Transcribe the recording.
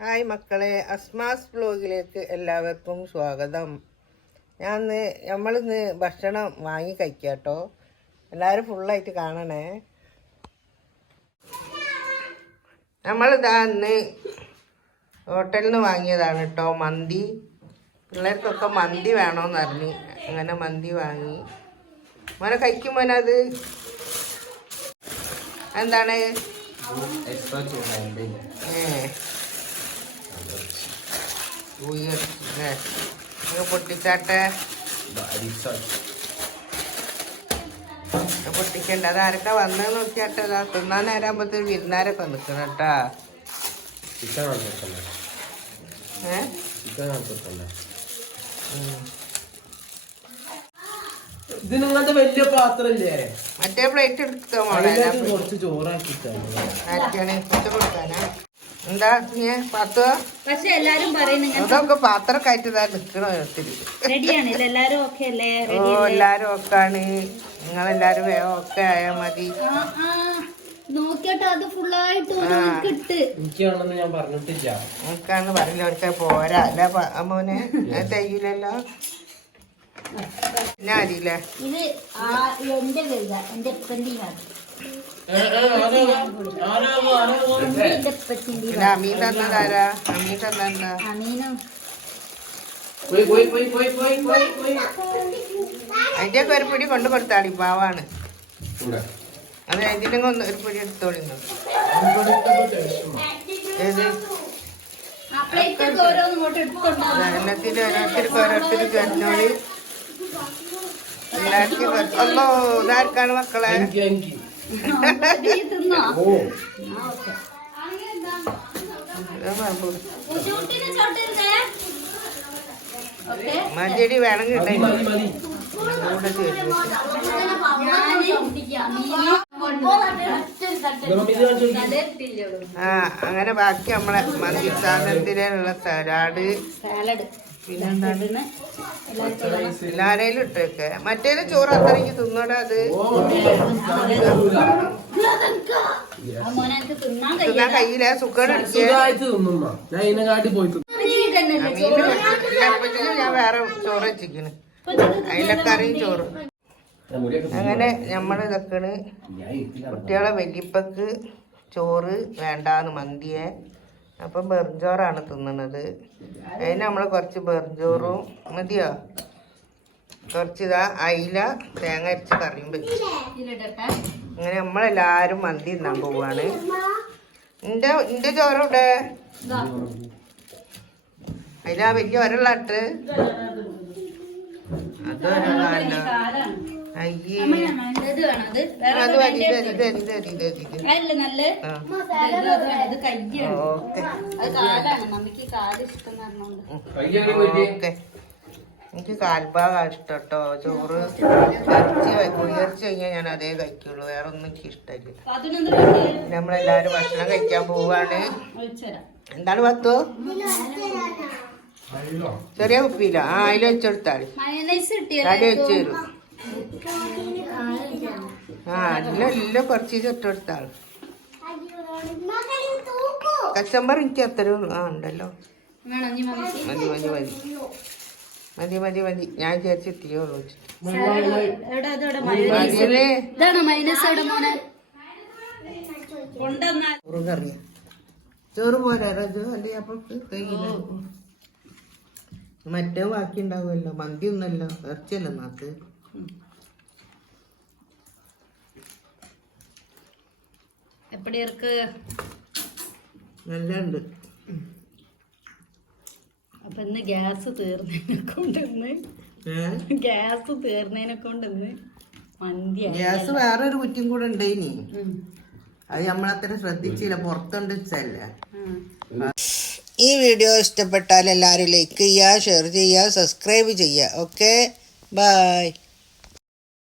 Hi മക്കളെ അസ്മാസ് ബ്ലോഗിലേക്ക് എല്ലാവർക്കും സ്വാഗതം. ഞാൻ ഇന്ന് നമ്മളിന്ന് ഭക്ഷണം വാങ്ങി കഴിക്കാട്ടോ. കേട്ടോ എല്ലാവരും ഫുള്ളായിട്ട് കാണണേ. നമ്മളിതാ ഇന്ന് ഹോട്ടലിൽ നിന്ന് വാങ്ങിയതാണ് കേട്ടോ മന്തി. പിള്ളേർക്കൊക്കെ മന്തി വേണമെന്ന് അറിഞ്ഞ് അങ്ങനെ മന്തി വാങ്ങി. മോനെ കഴിക്കുമ്പോൾ അത്. എന്താണ്? ഏ. ഉയ്യ് ഇല്ലേ? ഇത് പൊട്ടിച്ചാട്ടെ പൊട്ടിക്കണ്ട. അത് ആരൊക്കെ വന്ന് നോക്കിയാട്ടെ. ഇതാ തിന്നാൻ നേരാകുമ്പോഴത്തേക്ക് വിരുന്നാരൊക്കെ നിൽക്കണം കേട്ടാ. ഇത് നിങ്ങളുടെ വലിയ പാത്രല്ലേ? മറ്റേ പ്ലേറ്റ് എടുത്തോ മോളെ? കുറച്ച് ചോറാക്കി കൊടുക്കാനാ? എന്താ നീ പത്തോ? പക്ഷെ എല്ലാരും പറയുന്നു അതൊക്കെ പാത്രം കയറ്റതാ നിക്കണോ എല്ലാരും ഓ എല്ലാരും ഒക്കാണ് നിങ്ങളെല്ലാരും വേഗം ഒക്കെ ആയാ മതി. ആ, ആ, നോക്കിയോട്ടോ അത് ഫുള്ളായിട്ട് കിട്ട് എനിക്ക് വേണമെന്ന് ഞാൻ പറഞ്ഞിട്ടില്ല. നമുക്കാന്ന് പറയില്ല പോരാ. അല്ല മോനെ? അത് ഞാൻ അറിയില്ലേ ഇത് എന്റെ എന്റെ പിന്നെ അമീൻ തന്നതാരാ അമീൻ തന്നെന്താ അമീനും? അതിന്റെ ഒക്കെ ഒരു പിടി കൊണ്ട് കൊടുത്താളി പാവാണ്. അത് ഇതിനെങ്കിൽ ഒന്ന് ഒരു പിടി എടുത്തോളി ഇങ്ങ്. ഏത്? എണ്ണത്തിന് ഓരോരുത്തർക്ക് ഓരോരുത്തർക്ക് കരഞ്ഞോളി എല്ലാവർക്കും അല്ലോ ഇതാർക്കാണ് മക്കളെ? മഞ്ചേരി വേണമെങ്കിൽ ആ അങ്ങനെ ബാക്കി നമ്മളെ മന്തി സാധനത്തിനുള്ള സലാഡ്. സാലഡ്. പിന്നെന്താണ്? എല്ലാരേലും ഇട്ടേക്കെ മറ്റേത് ചോറ് അത്രയ്ക്ക് തിന്നോടാ അത്. തിന്നാൻ കയ്യിലെ സുഖം അടിക്കുക സുഖമായിട്ട് തിന്നുമ്മ. ഞാൻ വേറെ ചോറ് വെച്ചിക്കണ് അതിലക്കറിയും ചോറ്. അങ്ങനെ നമ്മൾ ഇതൊക്കെയാണ്. ഇരുത്തില്ല. കുട്ടികളെ വലിയപ്പക്ക് ചോറ് വേണ്ടാന്ന് മന്തിയെ. അപ്പം ബെർജോറാണ് തിന്നണത്. അതിന് നമ്മൾ കുറച്ച് ബെർജോറും മതിയോ? കുറച്ച് ഇതാ അയില തേങ്ങ അരച്ച് കറിയും വെച്ചു. ഇതിലിടട്ടെ അങ്ങനെ നമ്മളെല്ലാരും മന്തി തിന്നാൻ പോവാണ്. ഇന്റെ ഇന്റെ ചോറ ഇവിടെ അതിലാ വലിയ ഒരള്ളാട്ട്. അത് കാലാണ്. അയ്യേ. അത് മതി ഇത് ഇത് ഇത് ഇത് ഇത് ഓക്കെ. എനിക്ക് കാൽഭാഗം ഇഷ്ടം കേട്ടോ ചോറ് ഇറച്ചി കുഴിയിറച്ചി കഴിഞ്ഞാൽ ഞാൻ അതേ കഴിക്കുള്ളൂ. വേറെ ഒന്നും എനിക്ക് ഇഷ്ടമില്ല നമ്മളെല്ലാരും ഭക്ഷണം കഴിക്കാൻ പോവാണ്. എന്താണ് പത്തു ചെറിയ കുപ്പിയില്ല ആ അതിൽ വെച്ചെടുത്താൽ അത് വെച്ച് തരും ആ എല്ലാം എല്ലാം കുറച്ച് ഇട്ടെടുത്താൾ കച്ചമ്പർ എനിക്ക് അത്തരം ആ ഉണ്ടല്ലോ? മതി മതി മതി. മതി മതി മതി. ഞാൻ വിചാരിച്ച് എത്തിയോളൂ. ചോറ് കറി ചോറ് പോരാ അല്ലേ മറ്റേ ബാക്കി ഉണ്ടാവുമല്ലോ മന്തി ഒന്നല്ലോ ഇറച്ചിയല്ലോ നാക്ക് എപ്പടി ഇർക്ക് നല്ലുണ്ട്. അപ്പൊ ഇന്ന് ഗ്യാസ് തീർന്നതിനെ കൊണ്ടിന്ന് ഗ്യാസ് തീർന്നതിനെ കൊണ്ടിന്ന് ഗ്യാസ് വേറൊരു കുറ്റും കൂടെ ഉണ്ട് ഇനി അത് നമ്മളത്ര ശ്രദ്ധിച്ചില്ല പുറത്തുണ്ട് വെച്ചല്ലേ ഈ വീഡിയോ ഇഷ്ടപ്പെട്ടാൽ എല്ലാവരും ലൈക്ക് ചെയ്യുക ഷെയർ ചെയ്യുക സബ്സ്ക്രൈബ് ചെയ്യുക. Okay bye